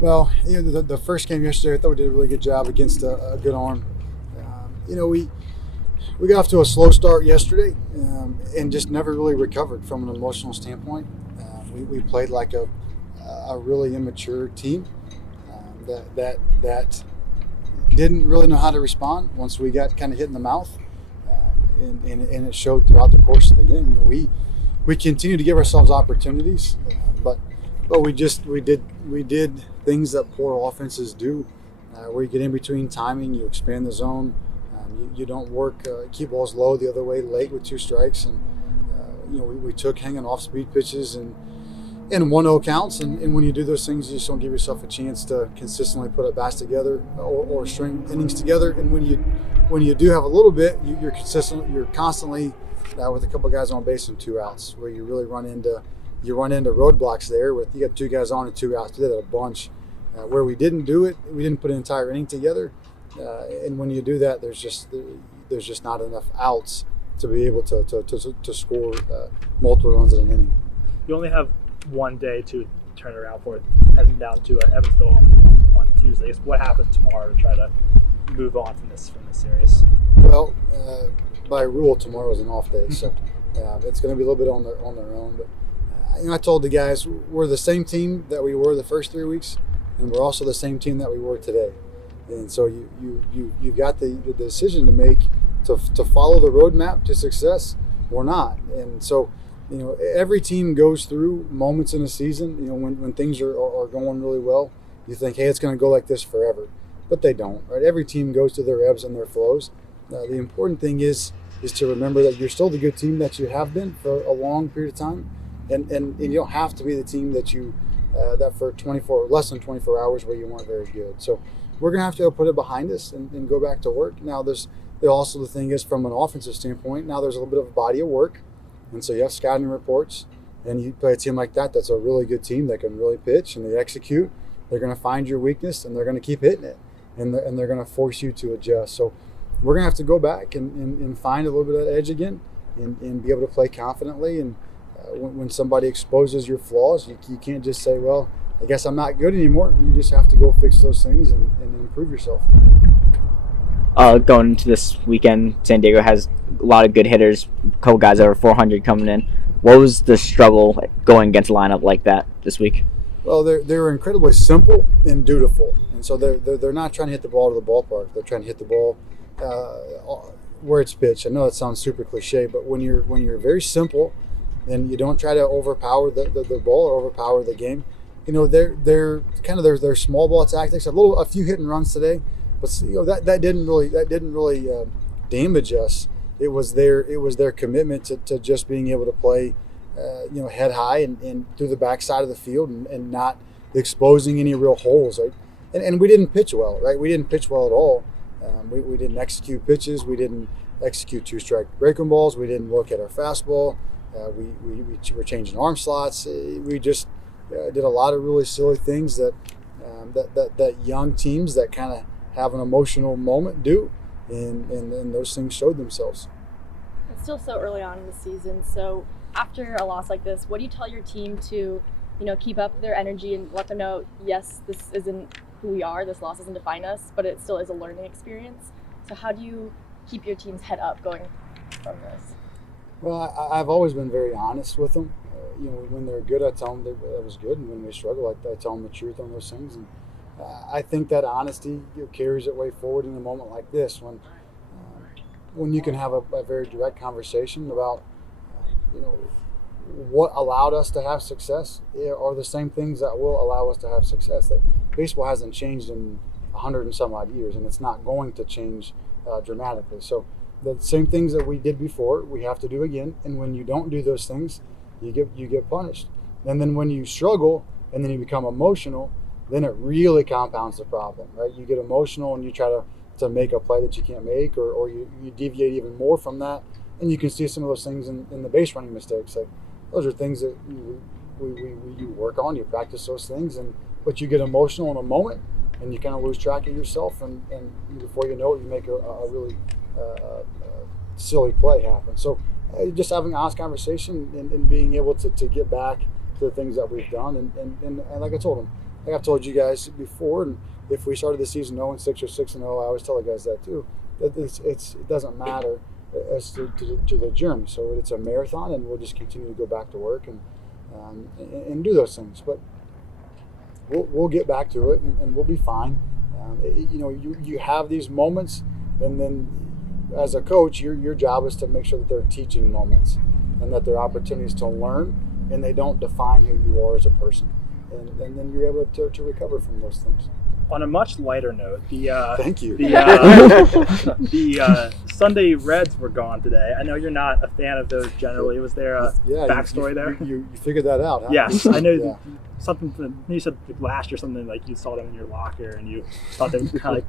Well, the first game yesterday, I thought we did a really good job against a good arm. We got off to a slow start yesterday and just never really recovered from an emotional standpoint. We played like a really immature team that didn't really know how to respond once we got kind of hit in the mouth, and it showed throughout the course of the game. We continue to give ourselves opportunities, but we did things that poor offenses do, where you get in between timing, you expand the zone, you don't work, keep balls low the other way late with 2 strikes, and we took hanging off speed pitches and 1-0 counts, and when you do those things, you just don't give yourself a chance to consistently put at bats together or string innings together. And when you do have a little bit, you're constantly with a couple of guys on base and 2 outs, where you really run into roadblocks there. With you got 2 guys on and 2 outs, did that a bunch. Where we didn't do it, we didn't put an entire inning together, and when you do that, there's just not enough outs to be able to score multiple runs in an inning. You only have one day to turn around for it, heading down to Evansville on Tuesday. What happens tomorrow to try to move on from this series? Well, by rule, tomorrow is an off day, so it's going to be a little bit on their own. But I told the guys we're the same team that we were the first 3 weeks, and we're also the same team that we were today. And so you've got the decision to make to follow the roadmap to success or not. And so every team goes through moments in a season. When things are going really well, you think, hey, it's going to go like this forever, but they don't. Right? Every team goes through their ebbs and their flows. The important thing is to remember that you're still the good team that you have been for a long period of time, and you don't have to be the team that you that for less than 24 hours where you weren't very good. So we're going to have to put it behind us and go back to work. Now also the thing is, from an offensive standpoint, now there's a little bit of a body of work. And so you have scouting reports, and you play a team like that, that's a really good team that can really pitch and they execute. They're going to find your weakness and they're going to keep hitting it, and they're going to force you to adjust. So we're going to have to go back and find a little bit of that edge again and be able to play confidently. And when somebody exposes your flaws, you can't just say, well, I guess I'm not good anymore. You just have to go fix those things and improve yourself. Going into this weekend, San Diego has a lot of good hitters, a couple guys over 400 coming in. What was the struggle going against a lineup like that this week? Well, they're incredibly simple and dutiful, and so they're not trying to hit the ball to the ballpark. They're trying to hit the ball where it's pitched. I know that sounds super cliche, but when you're very simple and you don't try to overpower the ball or overpower the game, they're kind of their small ball tactics. A few hit and runs today. But that didn't really damage us. It was their commitment to just being able to play, head high and through the backside of the field and not exposing any real holes. Right? And we didn't pitch well, right? We didn't pitch well at all. We didn't execute pitches. We didn't execute 2-strike breaking balls. We didn't look at our fastball. We were changing arm slots. We just did a lot of really silly things that young teams that kind of have an emotional moment do, and those things showed themselves. It's still so early on in the season, so after a loss like this, what do you tell your team to keep up their energy and let them know, yes, this isn't who we are, this loss doesn't define us, but it still is a learning experience? So how do you keep your team's head up going from this? Well, I've always been very honest with them. When they're good, I tell them that was good, and when they struggle, I tell them the truth on those things. And I think that honesty carries it way forward in a moment like this, when you can have a very direct conversation about what allowed us to have success are the same things that will allow us to have success. That baseball hasn't changed in 100 and some odd years, and it's not going to change dramatically. So the same things that we did before, we have to do again. And when you don't do those things, you get punished. And then when you struggle and then you become emotional, then it really compounds the problem, right? You get emotional and you try to make a play that you can't make, or you deviate even more from that. And you can see some of those things in the base running mistakes. Like, those are things that you work on, you practice those things, but you get emotional in a moment and you kind of lose track of yourself, and before you know it, you make a really silly play happen. So just having an honest conversation and being able to get back to the things that we've done. And like I told them, like I've told you guys before, and if we started the season 0-6 or 6-0, I always tell the guys that too. That it doesn't matter as to the journey. So it's a marathon, and we'll just continue to go back to work and do those things. But we'll get back to it, and we'll be fine. You have these moments, and then as a coach, your job is to make sure that they're teaching moments and that they're opportunities to learn, and they don't define who you are as a person. And then you're able to recover from those things. On a much lighter note, Thank you. The Sunday Reds were gone today. I know you're not a fan of those generally. Was there a backstory there? You figured that out, huh? Yes, I know. Yeah. Something you said last year, something like you saw them in your locker and you thought they were kind of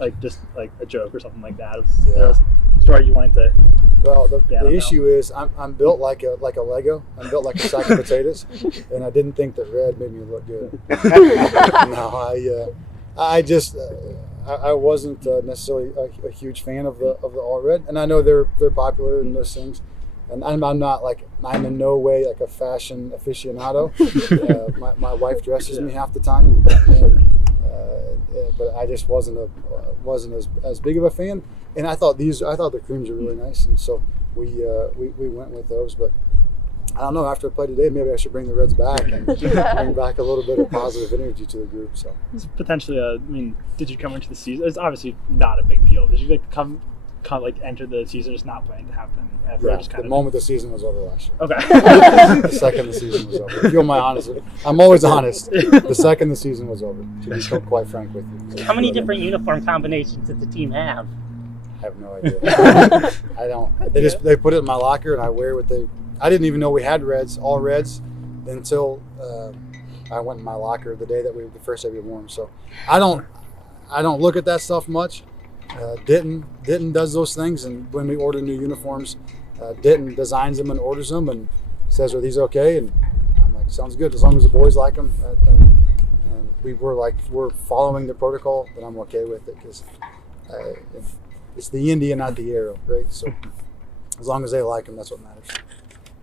like just like a joke or something like that. It was a story you wanted to. Well, the issue is I'm built like a Lego. I'm built like a sack of potatoes, and I didn't think that red made me look good. No, I wasn't necessarily a huge fan of the all red, and I know they're popular in those things. And I'm not I'm in no way like a fashion aficionado. My wife dresses me half the time, but I just wasn't as big of a fan. And I thought the creams were really nice, and so we went with those. But I don't know. After I play today, maybe I should bring the Reds back and bring back a little bit of positive energy to the group. So it's potentially did you come into the season? It's obviously not a big deal. Did you come enter the season just not planning to have them ever? Yeah, the moment the season was over last year. Okay. The second the seaon was over. If you're my honest, I'm always honest. The second the season was over, to be quite frank with you. How many different uniform combinations does the team have? I have no idea. I don't. They put it in my locker, and I wear what they. I didn't even know we had all reds, until I went in my locker the first day we wore them. So I don't look at that stuff much. Denton does those things, and when we order new uniforms, Denton designs them and orders them and says, "Are these okay?" And I'm like, "Sounds good, as long as the boys like them." And we're following the protocol, then I'm okay with it, because it's the India, not the arrow, right? So as long as they like them, that's what matters.